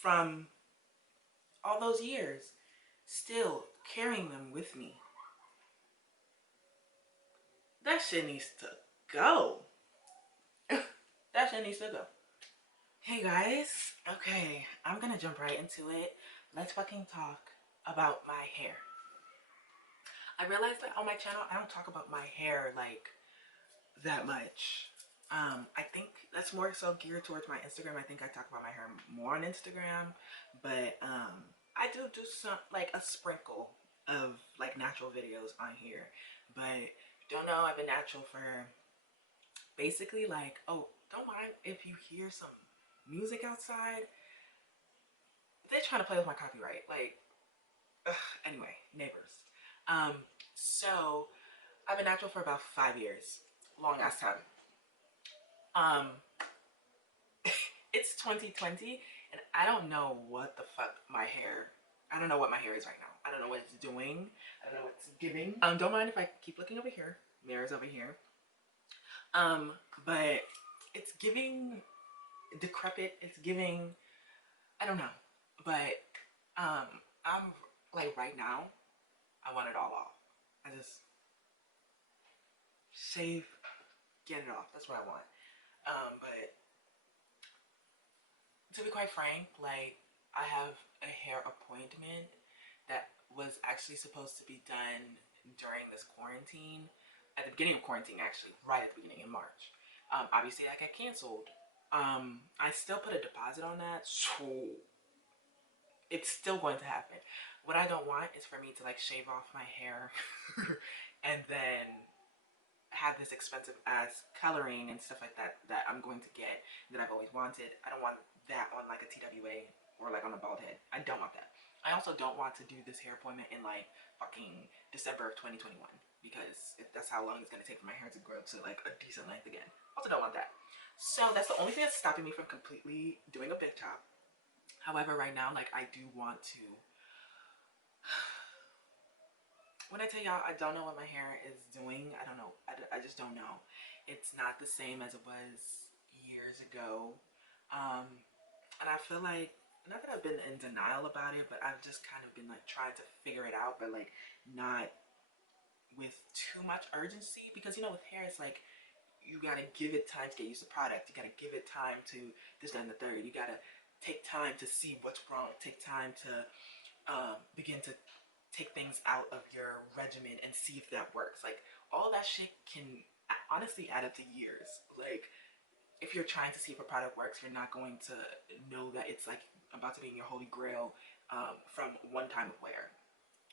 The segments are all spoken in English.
from all those years, still carrying them with me. That shit needs to go. That shit needs to go. Hey guys, okay, I'm gonna jump right into it. Let's fucking talk about my hair. I realized that on my channel, I don't talk about my hair like that much. I think that's more so geared towards my Instagram. I think I talk about my hair more on Instagram, but I do some like a sprinkle of like natural videos on here. But don't know, I've been natural for basically like, oh, don't mind if you hear some music outside. They're trying to play with my copyright. Like, ugh, anyway, neighbors. Um, so I've been natural for about 5 years, long ass time. Um, it's 2020 and I don't know what the fuck my hair, I don't know what my hair is right now. I don't know what it's doing. I don't know what it's giving. Don't mind if I keep looking over here. Mirror's over here. Um, but it's giving decrepit. It's giving, I don't know. But I'm like right now, I want it all off. I just shave, get it off. That's what I want. But to be quite frank, like I have a hair appointment that was actually supposed to be done during this quarantine, at the beginning of quarantine actually, right at the beginning in March. Obviously that got canceled. I still put a deposit on that, so it's still going to happen. What I don't want is for me to like shave off my hair and then have this expensive ass coloring and stuff like that that I'm going to get that I've always wanted. I don't want that on like a TWA or like on a bald head. I don't want that. I also don't want to do this hair appointment in like fucking December of 2021 because that's how long it's going to take for my hair to grow to like a decent length again. Also don't want that. So that's the only thing that's stopping me from completely doing a big top. However, right now, like I do want to, when I tell y'all I don't know what my hair is doing, I don't know. I just don't know. It's not the same as it was years ago. Um, and I feel like, not that I've been in denial about it, but I've just kind of been like trying to figure it out, but like not with too much urgency because you know with hair it's like you gotta give it time to get used to product. You gotta give it time to this, that, and the third. You gotta take time to see what's wrong. Take time to begin to take things out of your regimen and see if that works. Like all that shit can honestly add up to years. Like if you're trying to see if a product works, you're not going to know that it's like about to be in your holy grail from one time of wear.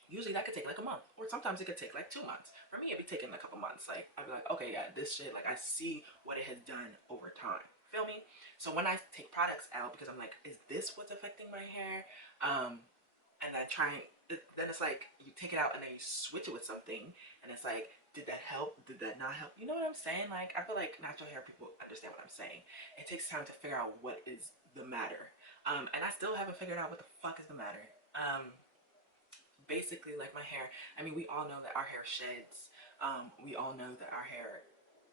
Usually that could take like a month, or sometimes it could take like 2 months. For me, it'd be taking like a couple months. Like I'd be like, okay, yeah, this shit, like I see what it has done over time. Feel me? So when I take products out, because I'm like, is this what's affecting my hair? And I try, then it's like you take it out and then you switch it with something, and it's like, did that help? Did that not help? You know what I'm saying? Like I feel like natural hair people understand what I'm saying. It takes time to figure out what is the matter, and I still haven't figured out what the fuck is the matter. Basically like my hair, I mean we all know that our hair sheds. We all know that our hair,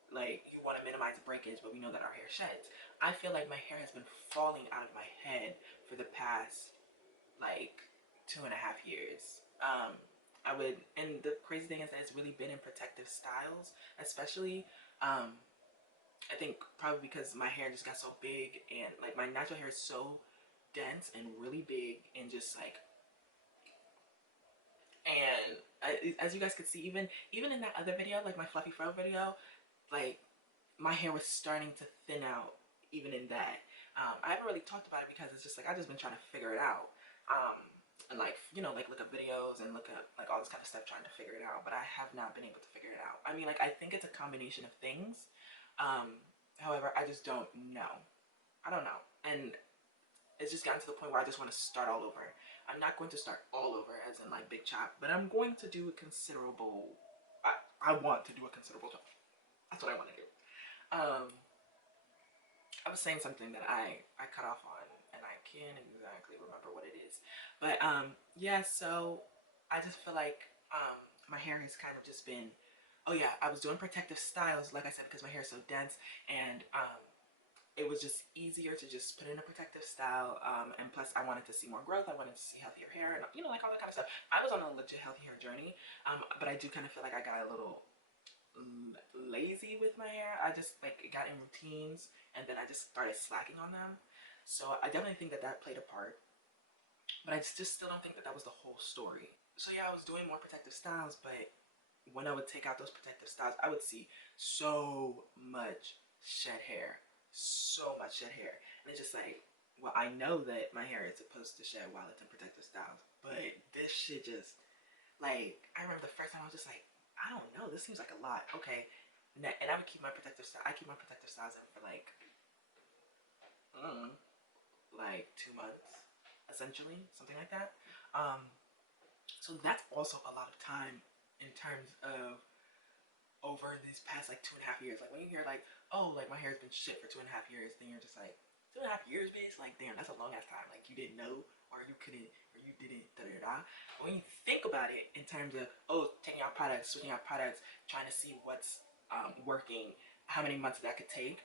like you want to minimize breakage, but we know that our hair sheds. I feel like my hair has been falling out of my head for the past like 2.5 years. I would, and the crazy thing is that it's really been in protective styles, especially I think probably because my hair just got so big, and like my natural hair is so dense and really big and just like, and as you guys could see, even in that other video, like my fluffy fro video, like my hair was starting to thin out even in that. I haven't really talked about it because it's just like I've just been trying to figure it out, and like you know like look up videos and look up like all this kind of stuff trying to figure it out, but I have not been able to figure it out. I mean like I think it's a combination of things. However, I just don't know. I don't know, and it's just gotten to the point where I just want to start all over. I'm not going to start all over as in like big chop, but I'm going to do a considerable, I want to do a considerable chop. That's what I want to do. Um, I was saying something that I cut off on and I can't exactly remember what it is. But yeah, so I just feel like my hair has kind of just been, oh yeah, I was doing protective styles, like I said, because my hair is so dense, and it was just easier to just put in a protective style. And plus I wanted to see more growth. I wanted to see healthier hair and, you know, like all that kind of stuff. I was on a legit healthy hair journey. But I do kind of feel like I got a little lazy with my hair. I just like got in routines and then I just started slacking on them. So I definitely think that that played a part, but I just still don't think that that was the whole story. So yeah, I was doing more protective styles, but when I would take out those protective styles, I would see so much shed hair, so much shed hair. And it's just like, well, I know that my hair is supposed to shed while it's in protective styles, but this shit just, like, I remember the first time I was just like, I don't know, this seems like a lot. Okay. And I would keep my protective style, I keep my protective styles in for like 2 months, essentially, something like that. Um, so that's also a lot of time in terms of over these past like 2.5 years. Like when you hear like, oh, like my hair's been shit for 2.5 years, then you're just like, 2.5 years, bitch. Like damn, that's a long ass time. Like you didn't know, or you couldn't, or you didn't. Da da da. But when you think about it in terms of taking out products, switching out products, trying to see what's working, how many months that could take,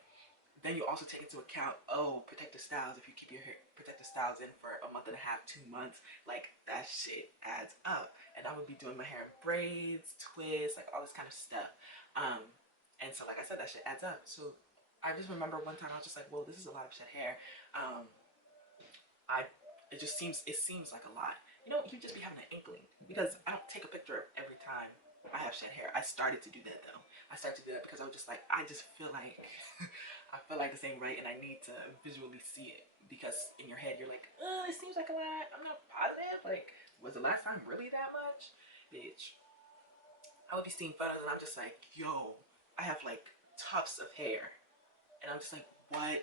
then you also take into account, protective styles. If you keep your hair protective styles in for a month and a half, 2 months, like that shit adds up. And I would be doing my hair in braids, twists, like all this kind of stuff. Um, and so, like I said, that shit adds up. So I just remember one time I was just like, well, this is a lot of shed hair. Um, I it seems like a lot. You know, you just be having an inkling because I don't take a picture every time I have shed hair. I started to do that though. I started to do that because I was just like, I just feel like I feel like this ain't right, and I need to visually see it because in your head you're like, it seems like a lot. I'm not positive. Like, was the last time really that much, bitch? I would be seeing photos and I'm just like, yo, I have like tufts of hair, and I'm just like, what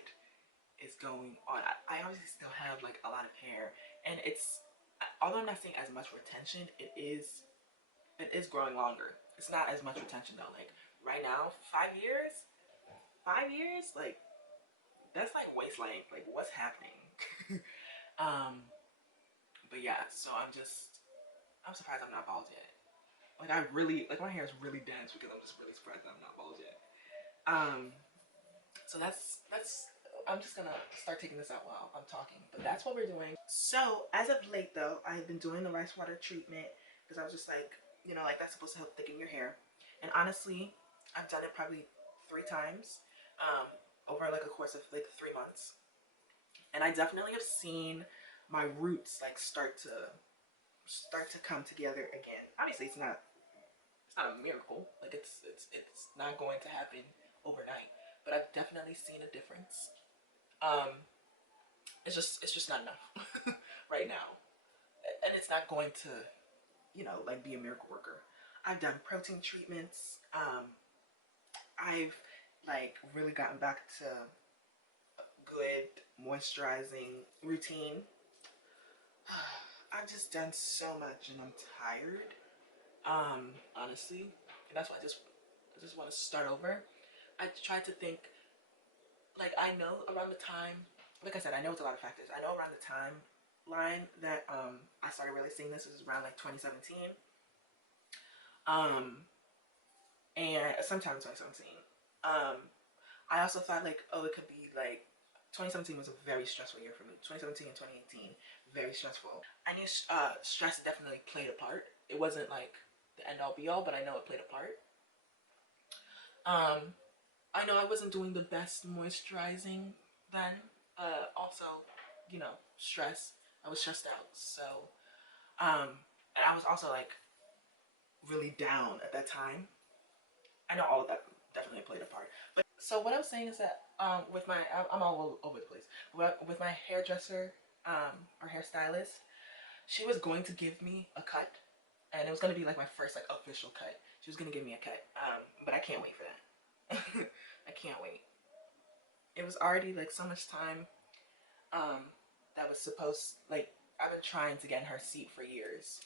is going on? I obviously still have like a lot of hair, and it's, although I'm not seeing as much retention, it is growing longer. It's not as much retention though. Like right now, 5 years, 5 years, like that's like waist length. Like what's happening? um, but yeah, so I'm surprised I'm not bald yet. Like I really, like my hair is really dense because I'm just really surprised that I'm not bald yet. Um, so that's I'm just gonna start taking this out while I'm talking, but that's what we're doing. So as of late though, I've been doing the rice water treatment because I was just like, you know, like that's supposed to help thicken your hair. And honestly, I've done it probably 3 times over like a course of like 3 months, and I definitely have seen my roots like start to come together again. Obviously, it's not a miracle. Like it's not going to happen overnight, but I've definitely seen a difference. Um, it's just not enough right now, and it's not going to, you know, like be a miracle worker. I've done protein treatments. I've like really gotten back to a good moisturizing routine. I've just done so much and I'm tired. Honestly, and that's why I just want to start over. I tried to think, like I know around the time, like I said, I know it's a lot of factors. I know around the timeline that I started really seeing this was around like 2017. Um, and sometime in 2017. I also thought like, oh, it could be like 2017 was a very stressful year for me. 2017 and 2018, very stressful. I knew stress definitely played a part. It wasn't like the end all be all, but I know it played a part. Um, I know I wasn't doing the best moisturizing then. Also, you know, stress. I was stressed out. So, and I was also like really down at that time. I know all of that definitely played a part. But so what I was saying is that with my, I'm all over the place. With my hairdresser or hairstylist, she was going to give me a cut, and it was going to be like my first like official cut. She was going to give me a cut, but I can't wait for that. I can't wait. It was already like so much time that was supposed, like I've been trying to get in her seat for years,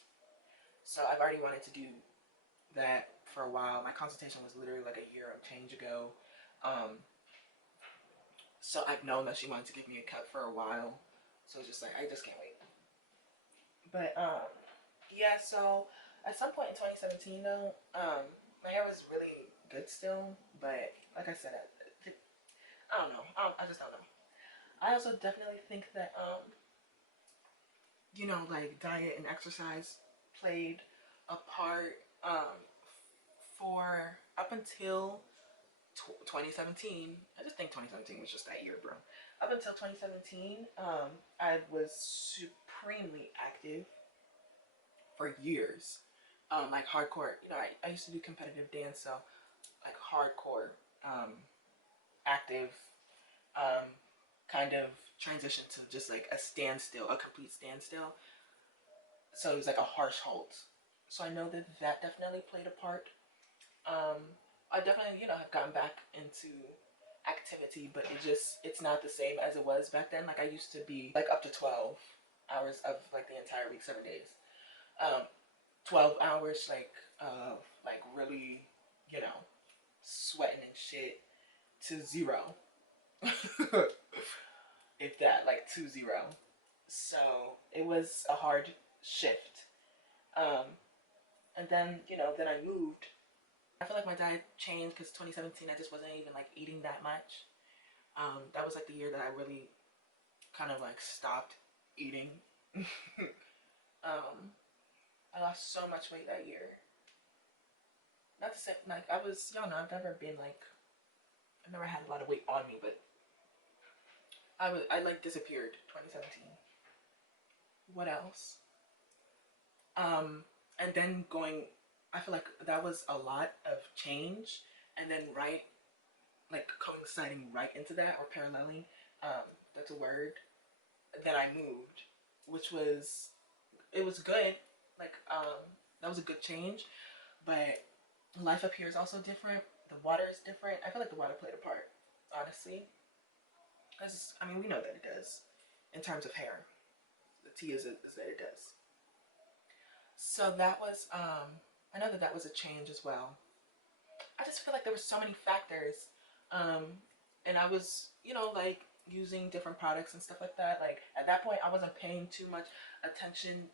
so I've already wanted to do that for a while. My consultation was literally like a year and change ago. Um, so I've known that she wanted to give me a cut for a while. So it's just like, I just can't wait. But yeah, so at some point in 2017 though, my hair was really good still. But like I said, I don't know. I just don't know. I also definitely think that you know, like diet and exercise played a part for up until 2017. I just think 2017 was just that year, bro. Up until 2017, I was supremely active for years. Like hardcore, you know, I used to do competitive dance, so like hardcore, active, um, kind of transition to just like a standstill, a complete standstill. So it was like a harsh halt. So I know that that definitely played a part. I definitely, you know, have gotten back into activity, but it's not the same as it was back then. Like I used to be like up to 12 hours of like the entire week, 7 days. 12 hours like really, you know, sweating and shit to zero. If that, like 2-0. So it was a hard shift. Um, and then, you know, then I moved. I feel like my diet changed because 2017 I just wasn't even like eating that much. That was like the year that I really kind of like stopped eating. I lost so much weight that year. Not to say like I was, y'all know, I've never had a lot of weight on me, but I like disappeared 2017. What else? And then going, I feel like that was a lot of change, and then right, like coinciding right into that or paralleling, that's a word. Then I moved, which was it was good. Like that was a good change, but life up here is also different. The water is different. I feel like the water played a part, honestly. Because I mean, we know that it does in terms of hair. The tea is that it does. So that was I know that that was a change as well. I just feel like there were so many factors, um, and I was, you know, like using different products and stuff like that. Like at that point, I wasn't paying too much attention.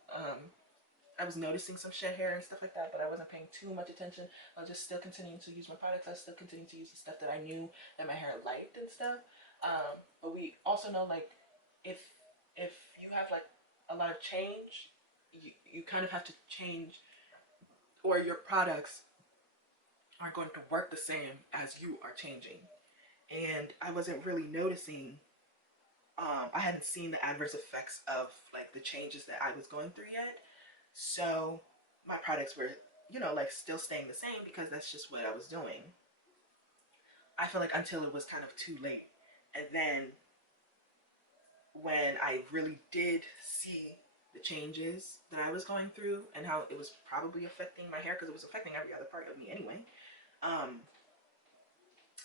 I was noticing some shed hair and stuff like that, but I wasn't paying too much attention. I was just still continuing to use my products. I was still continuing to use the stuff that I knew that my hair liked and stuff. But we also know like if if you have like a lot of change, you kind of have to change, or your products are going to work the same as you are changing. And I wasn't really noticing. I hadn't seen the adverse effects of like the changes that I was going through yet. So my products were, you know, like still staying the same because that's just what I was doing. I feel like until it was kind of too late. And then when I really did see the changes that I was going through and how it was probably affecting my hair, because it was affecting every other part of me anyway, um,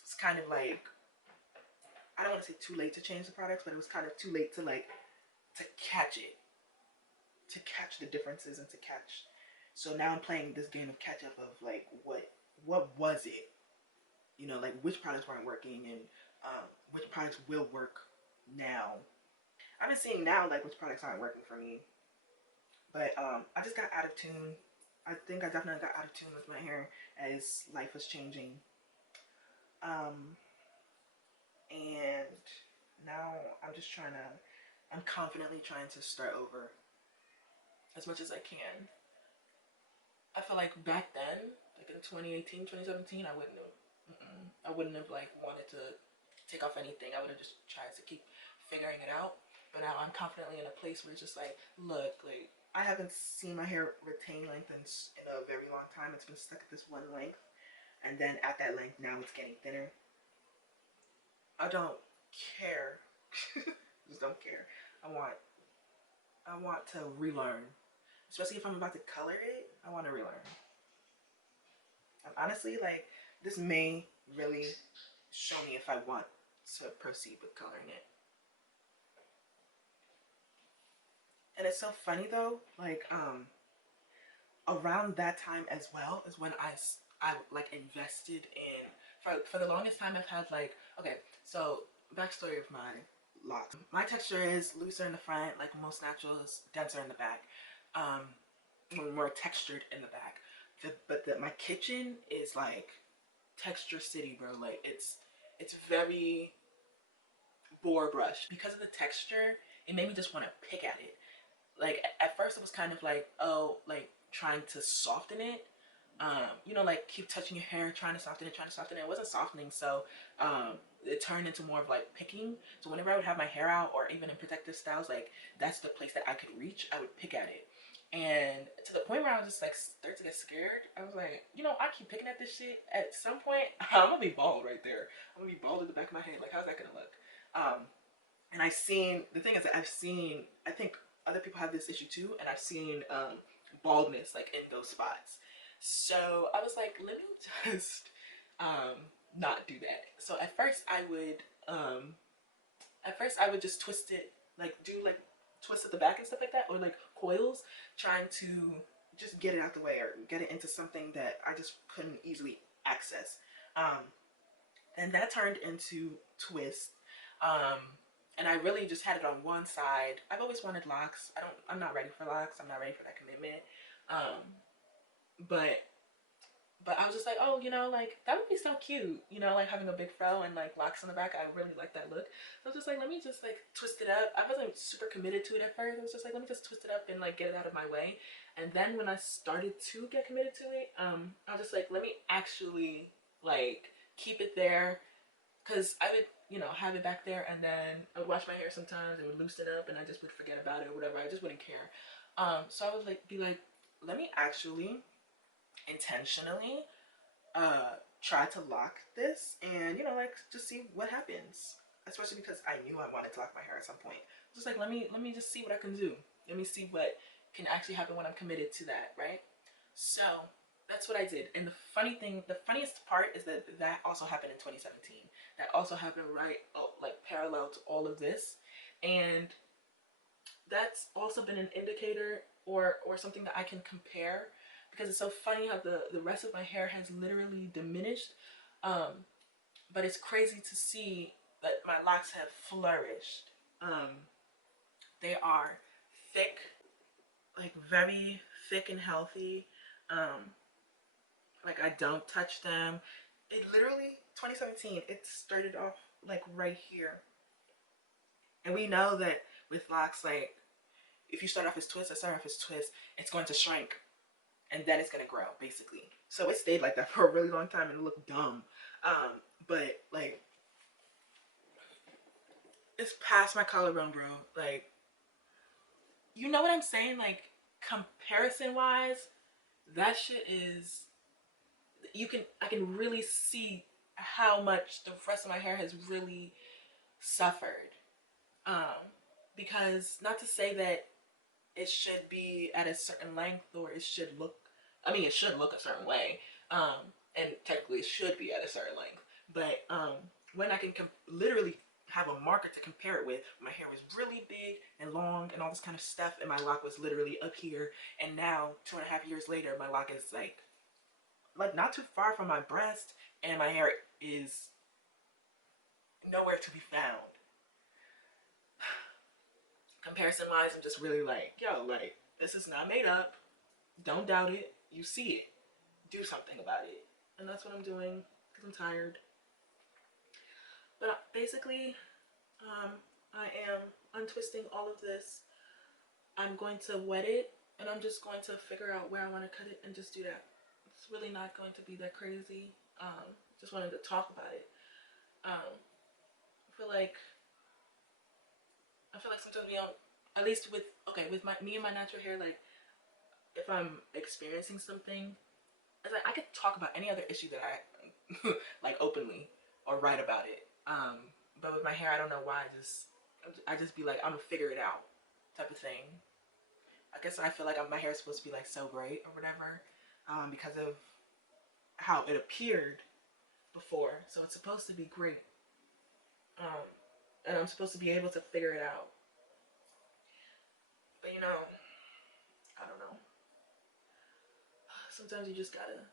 it's kind of like, I don't want to say too late to change the products, but it was kind of too late to like, to catch it, to catch the differences and to catch. So now I'm playing this game of catch up of like, what was it? You know, like which products weren't working, and which products will work now. I've been seeing now like which products aren't working for me, but I just got out of tune. I think I definitely got out of tune with my hair as life was changing. Um, and now I'm confidently trying to start over as much as I can. I feel like back then, like in 2018, 2017, I wouldn't have like wanted to take off anything. I would have just tried to keep figuring it out. But now I'm confidently in a place where it's just like, look, like I haven't seen my hair retain length in a very long time. It's been stuck at this one length, and then at that length now it's getting thinner. I don't care. Just don't care. I want I want to relearn, especially if I'm about to color it. I want to relearn. And honestly, like this may really show me if I want to proceed with coloring it. And it's so funny though, like around that time as well is when I like invested in, for the longest time I've had like, okay, so backstory of my locks. My texture is looser in the front, like most naturals, denser in the back, more textured in the back. My kitchen is like texture city, bro. Like it's very, boar brush. Because of the texture, it made me just want to pick at it. Like at first it was kind of like, oh, like trying to soften it. You know, like keep touching your hair, trying to soften it, trying to soften it. It wasn't softening, so it turned into more of like picking. So whenever I would have my hair out, or even in protective styles, like that's the place that I could reach, I would pick at it. And to the point where I was just like start to get scared. I was like, you know, I keep picking at this shit. At some point, I'm gonna be bald right there. I'm gonna be bald at the back of my head. Like, how's that gonna look? And I've seen, the thing is that I've seen, I think other people have this issue too, and I've seen baldness like in those spots. So I was like, let me just not do that. So at first I would just twist it, like do like twist at the back and stuff like that, or like coils, trying to just get it out the way or get it into something that I just couldn't easily access. Um, and that turned into twist. Um, and I really just had it on one side. I've always wanted locks. I'm not ready for locks. I'm not ready for that commitment. Um, but I was just like, oh, you know, like that would be so cute, you know, like having a big fro and like locks on the back. I really like that look. So I was just like, let me just like twist it up. I wasn't super committed to it at first. I was just like, let me just twist it up and like get it out of my way. And then when I started to get committed to it, I was just like, let me actually like keep it there, because I would, you know, have it back there, and then I would wash my hair sometimes. It would loosen up, and I just would forget about it or whatever. I just wouldn't care. So I was like, be like, let me actually intentionally try to lock this, and you know, like just see what happens. Especially because I knew I wanted to lock my hair at some point. Just like, let me just see what I can do. Let me see what can actually happen when I'm committed to that, right? So that's what I did. And the funniest part is that that also happened in 2017. That also happened right, oh, like parallel to all of this. And that's also been an indicator, or something that I can compare, because it's so funny how the rest of my hair has literally diminished. Um, but it's crazy to see that my locks have flourished. They are thick, like very thick and healthy. Um, like I don't touch them. It literally 2017. It started off like right here, and we know that with locks, like if you start off as twist, it's going to shrink, and then it's gonna grow basically. So it stayed like that for a really long time and it looked dumb. But like it's past my collarbone, bro. Like, you know what I'm saying? Like, comparison wise, that shit is, I can really see how much the rest of my hair has really suffered. Um, because not to say that it should be at a certain length, or it should look, I mean, it should look a certain way. And technically it should be at a certain length. But when I can literally have a marker to compare it with, my hair was really big and long and all this kind of stuff, and my lock was literally up here. And now 2.5 years later, my lock is like not too far from my breast, and my hair is nowhere to be found. Comparison wise, I'm just really like, yo, like, this is not made up. Don't doubt it. You see it. Do something about it. And that's what I'm doing, because I'm tired. But basically, I am untwisting all of this. I'm going to wet it, and I'm just going to figure out where I want to cut it and just do that. It's really not going to be that crazy. Just wanted to talk about it. I feel like sometimes we don't, at least with, okay, with me and my natural hair, like if I'm experiencing something, it's like I could talk about any other issue that I like openly or write about it. But with my hair, I don't know why. I just be like, I'm gonna figure it out, type of thing. I guess I feel like my hair is supposed to be like so great or whatever, because of how it appeared before. So it's supposed to be great, and I'm supposed to be able to figure it out. But you know, I don't know. Sometimes you just gotta.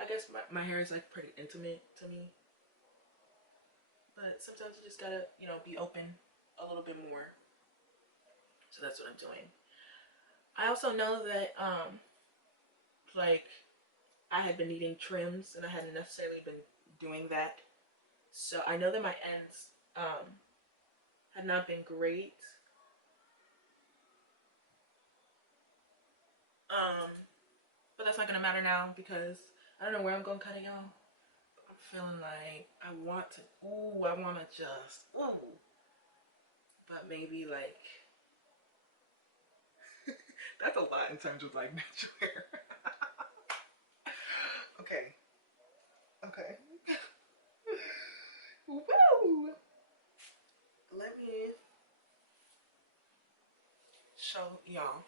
I guess my hair is like pretty intimate to me, but sometimes you just gotta, you know, be open a little bit more. So that's what I'm doing. I also know that like I had been needing trims, and I hadn't necessarily been doing that. So I know that my ends had not been great. But that's not gonna matter now because I don't know where I'm gonna cut it, y'all. I'm feeling like I want to, ooh, I want to just, ooh, but maybe like, that's a lot in terms of like natural hair. Okay, okay. Woo! Let me show y'all.